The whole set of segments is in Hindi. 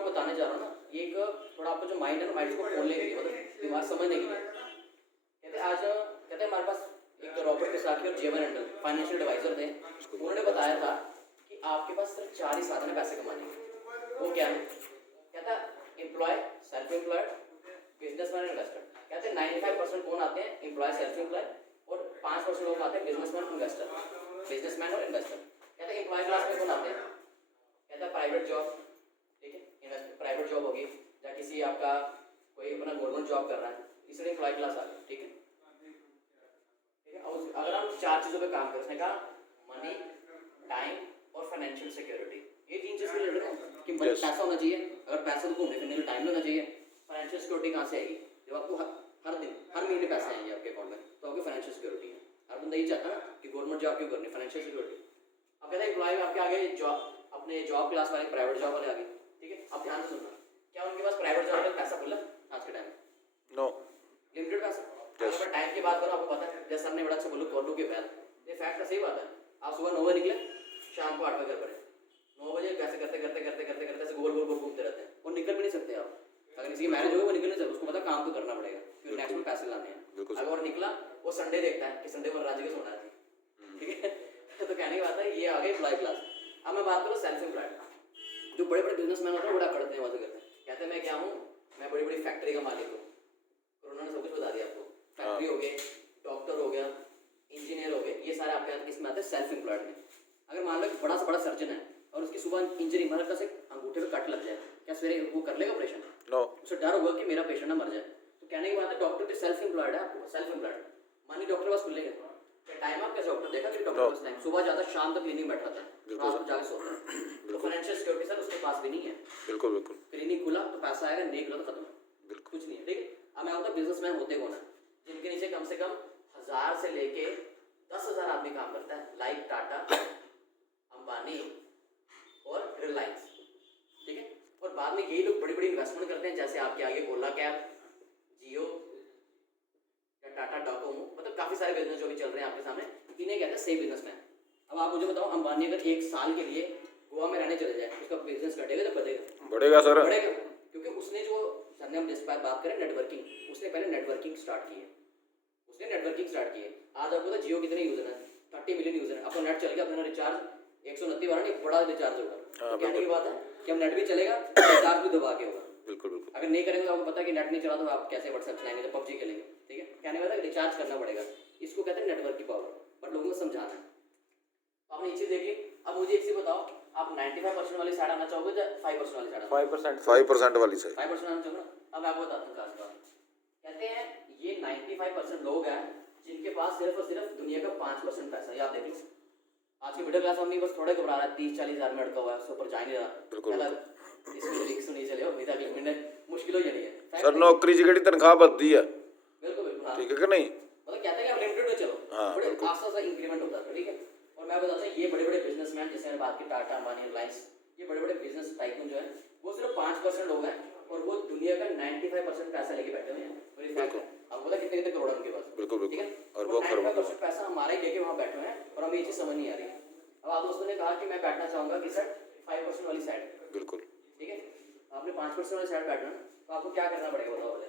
मैं बताने जा रहा हूँ ना, ये एक थोड़ा आपका जो माइंड है ना, माइंड को खोलने के लिए, मतलब दिमाग समझने के लिए। कहते हमारे पास एक रॉबर्ट कियोसाकी और जेवन एंडल फाइनेंशियल एडवाइजर थे, उन्होंने बताया था कि आपके पास सिर्फ 4 ही साधन है पैसे कमाने के। वो क्या है? कहता employ, self employed, businessman, investor. कहते हैं 95% कौन आते हैं? एम्प्लॉय, सेल्फ एम्प्लॉयड, और 5% लोग आते हैं बिजनेसमैन, इन्वेस्टर, बिजनेसमैन और इन्वेस्टर। कहते हैं एम्प्लॉय क्लास में कौन आते हैं? कहता है प्राइवेट जॉब, ठीक है, इन्वेस्टर प्राइवेट जॉब होगी, या किसी आपका कोई अपना गवर्नमेंट जॉब कर रहा है, इसलिए एम्प्लॉय क्लास आ गई, ठीक है। अगर हम 4 चीज़ों पे काम करें, उसने कहा मनी, टाइम और फाइनेंशियल सिक्योरिटी, ये 3 चीज़ के लिए कि मनी पैसा होना चाहिए, अगर पैसा तो घूमने फिरने में टाइम होना चाहिए। फाइनेंशियल सिक्योरिटी कहाँ से आएगी? जब आपको हर दिन हर महीने पैसे आएंगे आपके अकाउंट में, तो आपकी फाइनेंशियल सिक्योरिटी है। हर बंदा ये चाहता है कि गवर्नमेंट जॉब क्यों करनी, फाइनेंशियल सिक्योरिटी। अब कहते हैं एम्प्लॉय में आपके आगे जॉब, अपने जॉब क्लास वाले, प्राइवेट जॉब वाले आगे, ठीक है। अब ध्यान से सुनना, क्या उनके पास प्राइवेट जॉब में पैसा खुला आज के टाइम में? नो, लिमिटेड पैसा। अगर मैं टाइम की बात करूँ, आपको पता है, जैसे हमने बड़ा अच्छा बोलूँ कोल्लू के बैल, ये फैक्ट है, सही बात है। आप सुबह 9 बजे निकले, शाम को 8 बजे घर पड़े, 9 बजे पैसे करते करते करते करते करते ऐसे गोल गोल गोल घूमते रहते हैं और निकल भी नहीं सकते आप। अगर किसी की मैरिज होगी वो निकल नहीं सकता, उसको पता काम तो करना पड़ेगा, फिर नेक्स्ट में पैसे लाने हैं। अगर वो निकला, वो संडे देखता है कि संडे को राज्य के सोना है, ठीक है। तो कहने की बात है, ये आ गई एम्प्लॉय क्लास। अब मैं बात करूँ सेल्फ एम्प्लॉयड, जो बड़े बड़े बिजनेसमैन होते हैं बड़ा करते हैं, वैसे करते हैं, कहते हैं मैं क्या हूँ, मैं बड़ी बड़ी फैक्ट्री का मालिक हूँ। कोरोना ने सब कुछ बता दिया आपको। फैक्ट्री हो गए, डॉक्टर हो गया, इंजीनियर हो गए, ये सारे आपके इसमें आते हैं सेल्फ एम्प्लॉयड में। अगर मान लो एक बड़ा से बड़ा सर्जन है और उसकी सुबह इंजरी, मतलब से अंगूठे पे कट लग जाए, क्या सवेरे वो कर लेगा ऑपरेशन? नो। उसे डर होगा कि मेरा पेशेंट ना मर जाए। तो कहने की बात है, डॉक्टर भी सेल्फ एम्प्लॉयड है, आपको सेल्फ एम्प्लॉयड। मानिए डॉक्टर पास खुलेगा टाइम, आप कैसे डॉक्टर देखा कि डॉक्टर पास टाइम सुबह जाता, शाम तक क्लिनिक बैठा था, रात को जाके सोता है। तो फाइनेंशियल सिक्योरिटी सर उसके पास भी नहीं है। बिल्कुल बिल्कुल। क्लिनिक खुला तो पैसा आएगा, नहीं खुला तो खत्म, कुछ नहीं है, ठीक है। अब मैं बताऊँ बिजनेसमैन होते कौन है? जिनके नीचे कम से कम 1000 से लेके 10,000 आदमी काम करता है, लाइक टाटा, अंबानी और रिलायंस, ठीक है। और बाद में यही लोग बड़ी बड़ी इन्वेस्टमेंट करते हैं, जैसे आपके आगे ओला कैब, जियो या टाटा डोकोमो, मतलब काफी सारे बिजनेस जो भी चल रहे हैं आपके सामने, इन्हें कहते हैं सही बिजनेसमैन। अब आप मुझे बताओ, अंबानी अगर 1 साल के लिए गोवा में रहने चले जाए, उसका बिजनेस घटेगा या बढ़ेगा? बढ़ेगा सर, बढ़ेगा, क्योंकि उसने जो सर ने हम जिस पर बात करें नेटवर्किंग, उसने पहले नेटवर्किंग स्टार्ट की है, उसने नेटवर्किंग स्टार्ट की है। आज आपको तो जियो कितने यूजर हैं? 30 मिलियन यूजर हैं। आपको नेट चल गया, अपना रिचार्ज 129 वाला नहीं, बड़ा रिचार्ज होगा। तो कहने की बात है कि हम नेट भी चलेगा, रिचार्ज भी दबा के होगा। बिल्कुल बिल्कुल। अगर नहीं करेंगे तो आपको पता है कि नेट नहीं चला तो आप कैसे व्हाट्सएप चलाएंगे, जब पबजी खेलेंगे, ठीक है। कहने का मतलब रिचार्ज करना पड़ेगा, इसको कहते हैं नेटवर्क की पावर, बट लोगों को समझाना है। तो आपने ये चीज़ देख ली। अब मुझे एक चीज़ बताओ, आप 95% वाली साइड आना चाहोगे या 5% वाली साइड? 5% वाली साइड। 5% आना चाहोगे। अब मैं आपको बताता हूँ खास बात। कहते हैं ये 95% लोग हैं जिनके पास सिर्फ और सिर्फ दुनिया का 5% पैसा है। ये आप देख लो, आज की मिडिल क्लास आदमी बस थोड़े घबरा रहा है, 30-40 हज़ार में अटका हुआ है, उसके ऊपर जा नहीं रहा। इसमें रिक्स नहीं चले, उम्मीद अगले महीने मुश्किल हो जानी है सर। नौकरी की ਜਿਹੜੀ तनख्वाह बढ़ती है, बिल्कुल बिल्कुल, ठीक है कि नहीं? मतलब कहते हैं कि आप लिमिटेड में चलो, बड़े आस्ता सा इंक्रीमेंट होता है, ठीक है। और मैं बताता हूँ, ये बड़े बड़े बिजनेसमैन, जैसे मैंने बात की टाटा, अंबानी, रिलायंस, ये बड़े बड़े बिजनेस टाइकून जो है, वो सिर्फ 5% लोग हैं और वो दुनिया का 95% पैसा लेके बैठे हुए हैं। आपको पता कितने कितने करोड़ उनके पास? बिल्कुल ठीक है। और वो 95% पैसा हमारा ही लेके वहाँ बैठे हुए हैं और हमें ये चीज़ समझ नहीं आ रही है। अब आप दोस्तों ने कहा कि मैं बैठना चाहूँगा कि सर 5% वाली साइड, बिल्कुल, ठीक है। आपने 5% वाली साइड बैठना, तो आपको क्या करना पड़ेगा बताओ पहले?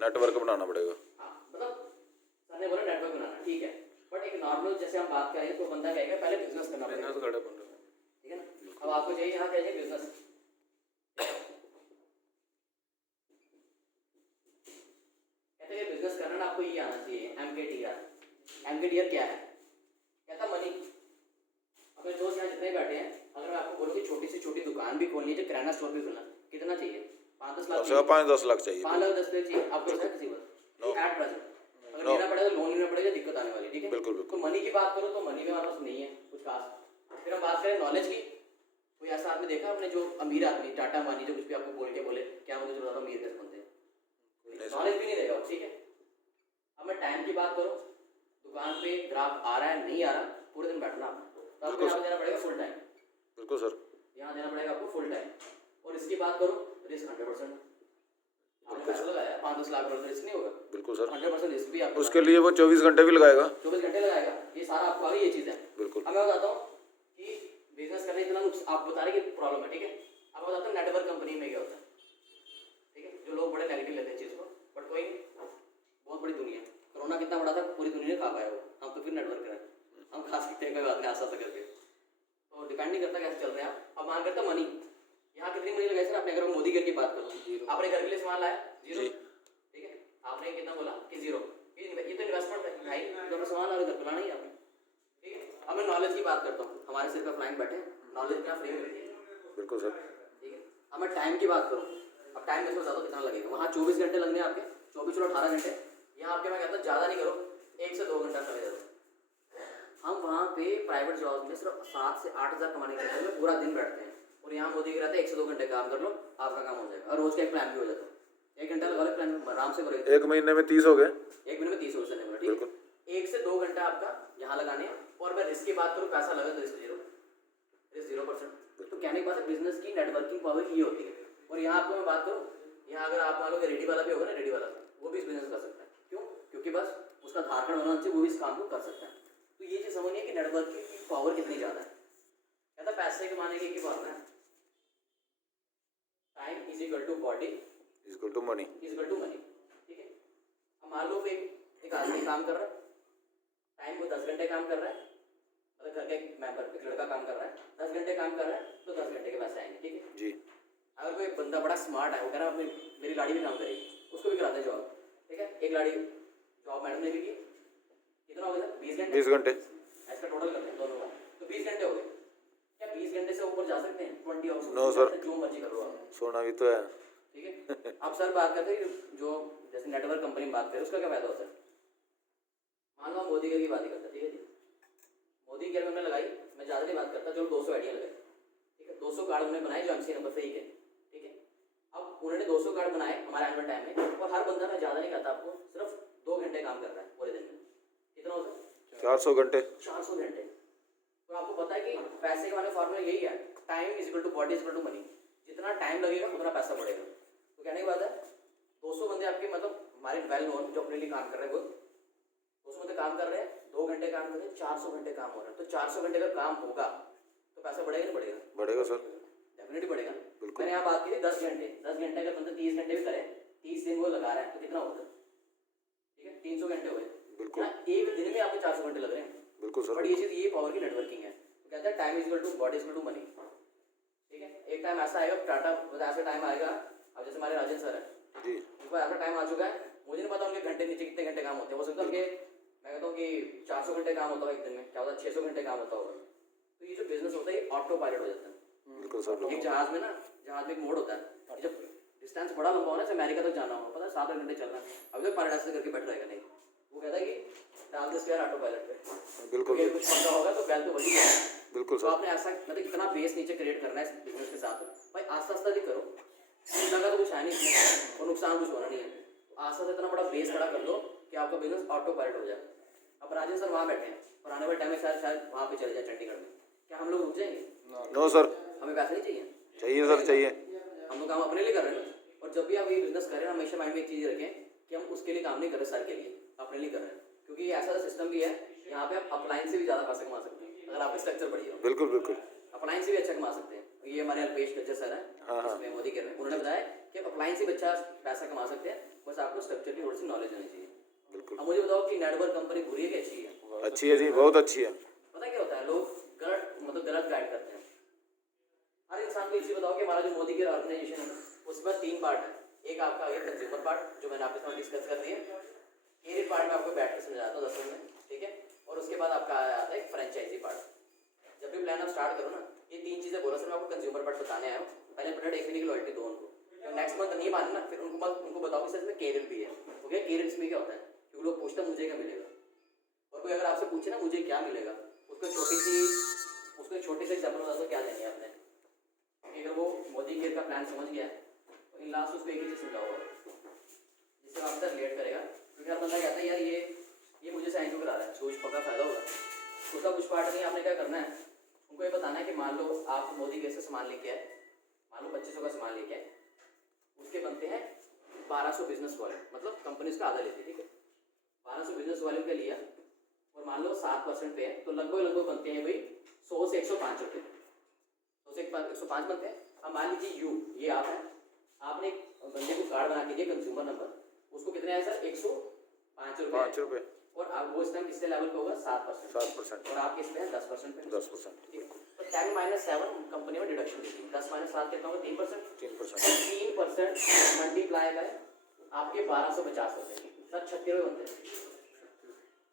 नेटवर्क बनाना पड़ेगा। हाँ, मतलब सर ने बोला नेटवर्क बनाना, ठीक है, बट एक नॉर्मल जैसे हम बात करें तो बंदा कहेगा पहले बिजनेस करना पड़ेगा, ठीक है ना। अब आपको चाहिए यहाँ कहिए बिजनेस, कहते हैं बिजनेस करना ना आपको ये आना चाहिए MKTR। MKTR क्या है? कहता मनी। अपने दोस्त यहाँ जितने बैठे हैं, अगर मैं आपको बोलूँ कि छोटी से छोटी दुकान भी खोलनी है, जो किराना स्टोर भी खोलना, कितना चाहिए? 5-10 लाख चाहिए। 5-10 लाख चाहिए। 5 लाख 10 लाख चाहिए आपको सर किसी पर एट प्रेजेंट। अगर लेना पड़ेगा लोन लेना पड़ेगा, दिक्कत आने वाली, ठीक है। बिल्कुल बिल्कुल। तो मनी की बात करो तो मनी में हमारे पास नहीं है कुछ खास। फिर हम बात करें नॉलेज की, कोई ऐसा आदमी देखा आपने जो अमीर आदमी, टाटा अंबानी, जो कुछ भी आपको बोल के बोले क्या मुझे ज़रूरत है अमीर कैसे बनते हैं, नॉलेज भी नहीं देगा, ठीक है। अब मैं टाइम की बात करूँ, दुकान पे ग्राहक आ रहा है नहीं आ रहा, पूरे दिन बैठना आपको, तो आपको यहाँ देना पड़ेगा फुल टाइम। बिल्कुल सर, यहाँ देना पड़ेगा आपको फुल टाइम। और इसकी बात करो, रिस्क 100%। आपने पैसा लगाया 5-10 लाख रुपये, रिस्क नहीं होगा? बिल्कुल सर, 100% रिस्क भी आपको, उसके लिए वो 24 घंटे भी लगाएगा, 24 घंटे लगाएगा, ये सारा आपको आगे ये चीज़ है। बिल्कुल। अब मैं बताता हूँ कि बिजनेस करने इतना आप बता रहे कि प्रॉब्लम है, ठीक है। अब आपको बताता हूँ नेटवर्क कंपनी में क्या होता है, ठीक है। जो लोग बड़े नेगेटिव लेते हैं चीज़ को, बट कोई नहीं, बहुत बड़ी दुनिया है। कोरोना कितना बड़ा था, पूरी दुनिया ने खा पाया वो, हम तो फिर नेटवर्क करें, हम खा सकते हैं, कोई बात नहीं, आस्ता आस्ता करके। तो डिपेंड नहीं करता कैसे चल रहे हैं आप। अब मान करता मनी, यहाँ कितनी मनी लगाई सर आपने? अगर मोदी घर की बात करूँ, आपने घर के लिए सामान लाया जीरो, जी। ठीक है। आपने कितना बोला कि जीरो, ये तो इन्वेस्टमेंट है भाई, तो अपना सामान और घर पे लाना ही है आपने, ठीक है। अब मैं नॉलेज की बात करता हूँ, हमारे सिर पर क्लाइंट बैठे, नॉलेज क्या फ्री मिलती है, बिल्कुल सर। ठीक है। अब मैं टाइम की बात करूँ, अब टाइम में बता दो कितना लगेगा। वहाँ 24 घंटे लगने हैं आपके, 24 चलो 18 घंटे, यहाँ आपके मैं कहता हूँ ज़्यादा नहीं करो, 1 से 2 घंटा समय दे दो। हम वहाँ पे प्राइवेट जॉब में सिर्फ 7 से 8 हज़ार कमाने के चक्कर में पूरा दिन बैठते हैं, और यहाँ मोदी कहता है 1 से 2 घंटे काम कर लो, आपका काम हो जाएगा, और रोज का एक प्लान भी हो जाता है। 1 घंटा लगा लो, प्लान आराम से करो, 1 महीने में 30 हो गए। 1 महीने में 30 हो सकते हैं, ठीक है। 1 से 2 घंटा आपका यहाँ लगाने हैं। और मैं रिस्क की बात करूँ, पैसा लगा तो रिस्क 0%। तो कहने की बात है, बिजनेस की नेटवर्किंग पावर ये होती है। और यहाँ आपको मैं बात करूँ, यहाँ अगर आप मान लो कि रेडी वाला भी होगा ना, रेडी वाला वो भी इस बिजनेस कर सकता है। क्यों? क्योंकि बस उसका आधार कार्ड होना चाहिए, वो भी इस काम को कर सकता है। तो ये चीज़ समझिए कि नेटवर्किंग की पावर कितनी ज़्यादा है। कहता पैसे कमाने की बात है, time is equal to body equal to money. Equal to money, ठीक है। अब मान लो कि एक आदमी काम कर रहा है, टाइम वो 10 घंटे काम कर रहा है, मतलब घर का एक मेंबर, एक लड़का काम कर रहा है, 10 घंटे काम कर रहा है, तो 10 घंटे के पैसे आएंगे, ठीक है जी। अगर कोई बंदा बड़ा स्मार्ट है, वो कह रहा है मेरी गाड़ी भी काम करेगी, उसको भी कराते हैं जॉब, ठीक है। एक गाड़ी जॉब मैडम ने भी की, कितना हो गया सर? 20 घंटे। 20 घंटे। इसका टोटल करते हैं दोनों का, तो 20 घंटे हो गए। क्या 20 घंटे से ऊपर जा सकते हैं? 20 आवर्स? नो सर, जो मर्जी कर लो आप, सोना भी तो है, ठीक है। अब सर बात करते हैं जो जैसे नेटवर्क कंपनी में बात करें, उसका क्या फायदा होता है? मान लो हम मोदी केयर की बात ही करते हैं, ठीक है जी। मोदी केयर में हमने लगाई, मैं ज़्यादा नहीं बात करता, जो 200 आइडिया लगाई, ठीक है। 200 कार्ड हमने बनाए जो एमसी नंबर से ही है, ठीक है। अब उन्होंने 200 कार्ड बनाए हमारे एनुअल टाइम में, और हर बंदा, मैं ज़्यादा नहीं कहता आपको, सिर्फ 2 घंटे काम कर रहा है पूरे दिन में। कितना होता है? 400 घंटे। 400 घंटे। तो आपको पता है कि पैसे के वाले फॉर्मूला यही है, time is equal to body is equal to money. जितना टाइम लगेगा उतना पैसा बढ़ेगा। तो कहने की बात है, 200 बंदे आपके, मतलब हमारे वेल नोन जो अपने लिए काम कर रहे हैं, वो 200 बंदे काम कर रहे हैं, 2 घंटे काम कर रहे हैं, 400 घंटे काम हो रहा है। तो 400 घंटे का काम होगा तो पैसा बढ़ेगा नहीं बढ़ेगा? बढ़ेगा सर, डेफिनेटली बढ़ेगा। बिल्कुल। मैंने यहाँ बात की थी 10 घंटे, 10 घंटे अगर बंदा 30 घंटे भी करे, 30 दिन वो लगा रहा है, तो कितना होगा? ठीक है, 300 घंटे हुए। बिल्कुल। एक दिन में आपके 400 घंटे लग रहे हैं। बिल्कुल सर। बट ये चीज़, ये पावर की नेटवर्किंग है। तो कहता है time is equal to body is equal to money, ठीक है। एक टाइम ऐसा आएगा, टाटा ऐसा टाइम आएगा, अब जैसे हमारे राजन सर है जी, उनको ऐसा टाइम आ चुका है, मुझे नहीं पता उनके घंटे नीचे कितने घंटे काम होते हैं। हो सकता है उनके, मैं कहता हूँ कि 400 घंटे काम होता है एक दिन में, क्या होता है 600 घंटे काम होता होगा। तो ये जो बिजनेस होता है ये ऑटो पायलट हो जाता है। बिल्कुल सर। एक जहाज में ना, जहाज में एक मोड होता है, जब डिस्टेंस बड़ा लंबा हो ना, जैसे अमेरिका तक जाना हो, पता है 7 घंटे चलना है, अभी तक पायलट ऐसे करके बैठ रहेगा नहीं, वो कहता है कि डाल दे स्क्वायर ऑटो पायलट पे, बिल्कुल ये कुछ पंगा होगा तो बैल तो वही है। बिल्कुल तो सर। आपने ऐसा, मतलब इतना बेस नीचे क्रिएट करना है इस बिजनेस के साथ, भाई आस्ता आस्ता भी करो, लगा तो कुछ है नहीं इसमें और नुकसान कुछ होना नहीं है। तो आस्ता से इतना बड़ा बेस खड़ा कर दो कि आपका बिजनेस ऑटो पायलट हो जाए। अब राजेश सर वहाँ बैठे हैं और आने वाले टाइम में शायद वहाँ पे चले जाए चंडीगढ़ में, क्या हम लोग रुक जाएंगे? नो सर, हमें पैसे नहीं चाहिए? चाहिए सर, चाहिए। हम लोग काम अपने लिए कर रहे हैं। और जब भी आप ये बिजनेस करें, हमेशा माइंड में एक चीज़ रखें कि हम उसके लिए काम नहीं कर रहे, सर के लिए, अपने लिए कर रहे हैं। क्योंकि ऐसा सिस्टम भी है यहाँ पे, आप अपलाइन से भी ज़्यादा पैसे कमा सकते हैं अगर आपका स्ट्रक्चर बढ़िया हो। बिल्कुल बिल्कुल। अपलाइन से भी अच्छा कमा सकते हैं। ये हमारे अल्पेश गज्जर सर हैं, इसमें मोदी कह रहे हैं, उन्होंने बताया कि अपलाइन से भी अच्छा पैसा कमा सकते हैं, बस आपको स्ट्रक्चर की थोड़ी सी नॉलेज होनी चाहिए। बिल्कुल। अब मुझे बताओ कि नेटवर्क कंपनी बुरी है कि अच्छी है? अच्छी है जी, बहुत अच्छी है। पता क्या होता है, लोग गलत, मतलब गलत गाइड करते हैं हर इंसान को। इसी बताओ कि हमारा जो मोदी केयर ऑर्गेनाइजेशन है उसके पास 3 पार्ट है। एक आपका ये कंज्यूमर पार्ट जो मैंने आपके साथ डिस्कस कर दिया, केयर पार्ट में आपको बैठ कर समझाता हूँ 10 मिनट में, ठीक है। और उसके बाद आपका आता है फ्रेंचाइजी पार्ट। जब भी प्लान आप स्टार्ट करो ना, ये 3 चीज़ें बोला सर, मैं आपको कंज्यूमर पार्ट बताने आया हूँ। पहले प्रोडक्ट 1 महीने की लॉयल्टी दो उनको, नेक्स्ट मंथ नहीं मानना, फिर उनको बताओ कि सर इसमें केयर भी है। ओके, केयर इसमें क्या होता है, क्योंकि लोग पूछते हैं मुझे क्या मिलेगा, और कोई अगर आपसे पूछे ना मुझे क्या मिलेगा, उसको एक छोटी सी एग्जाम्पल बता दो क्या देंगे आपने। अगर वो मोदी केयर का प्लान समझ गया तो इन लास्ट उसको एक ही चीज़ समझाओ जिससे आपसे रिलेट करेगा। क्योंकि हर बंदा कहता है यार ये मुझे साइन क्यों करा रहा है, कुछ पक्का फायदा होगा उसका, कुछ पार्ट नहीं। आपने क्या करना है, उनको ये बताना है कि मान लो आप मोदी केयर से सामान लेके आए, मान लो 2500 का सामान लेके आए, उसके बनते हैं 1200 बिजनेस वॉल्यूम, मतलब कंपनी उसका आधा लेती है, ठीक है। 1200 बिजनेस वॉल्यूम का लिया और मान लो 7% पे है, तो लगभग बनते हैं भाई 100 से 105 रुपये, 100 से 105 बनते हैं। अब मान लीजिए ये आप है, आपने एक बंदे को कार्ड बना के दिया कंज्यूमर नंबर, उसको कितने आए सर 105 रुपये 5 रुपये और आप वो इस टाइम किसके लेवल पे होगा 7%, 7% और आप किस पे हैं 10% पे 10% ठीक है। तो 10-7 कंपनी में डिडक्शन देती है, 10-7 कितना होगा 3%, 3% 3% मल्टीप्लाई करें आपके 1250 होते हैं सर, 36 रुपये बनते हैं।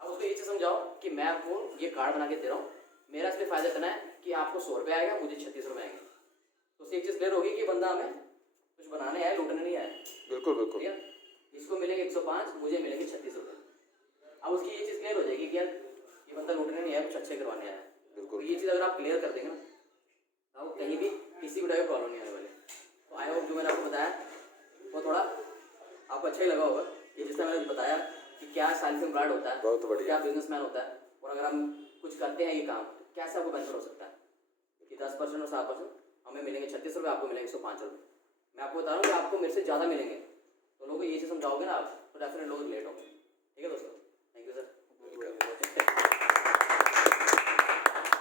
अब उसको ये चीज़ समझाओ कि मैं आपको ये कार्ड बना के दे रहा हूँ, मेरा इस पर फायदा इतना है कि आपको 100 रुपये आएगा, मुझे 36 रुपये आएंगे। तो उससे एक चीज़ क्लियर होगी कि बंदा हमें कुछ बनाने आया, लूटने नहीं आया। बिल्कुल बिल्कुल ठीक है, इसको मिलेंगे 105, मुझे मिलेंगे 36 रुपये। अब उसकी ये चीज़ क्लियर हो जाएगी कि यार ये बंदा लूटने नहीं आया, कुछ अच्छे करवाने आया। बिल्कुल। तो ये चीज़ अगर आप क्लियर कर देंगे ना, तो कहीं भी किसी भी टाइप की प्रॉब्लम नहीं आने वाली। तो आई होप जो मैंने आपको बताया वो थोड़ा आपको अच्छा ही लगा होगा कि जिस तरह मैंने बताया कि क्या सेल्फ एम्प्लॉयड होता है, बहुत बढ़िया। क्या बिजनेसमैन होता है, और अगर हम कुछ करते हैं ये काम कैसे आपको बेनिफिट हो सकता है कि 10% और 7% हमें मिलेंगे 36 रुपये, आपको मिलेंगे 105 रुपये। मैं आपको बता रहा हूँ कि आपको मेरे से ज़्यादा मिलेंगे, तो लोगों को ये चीज़ समझाओगे ना आप, तो डेफिनेट लोग रिलेट होंगे। ठीक है दोस्तों।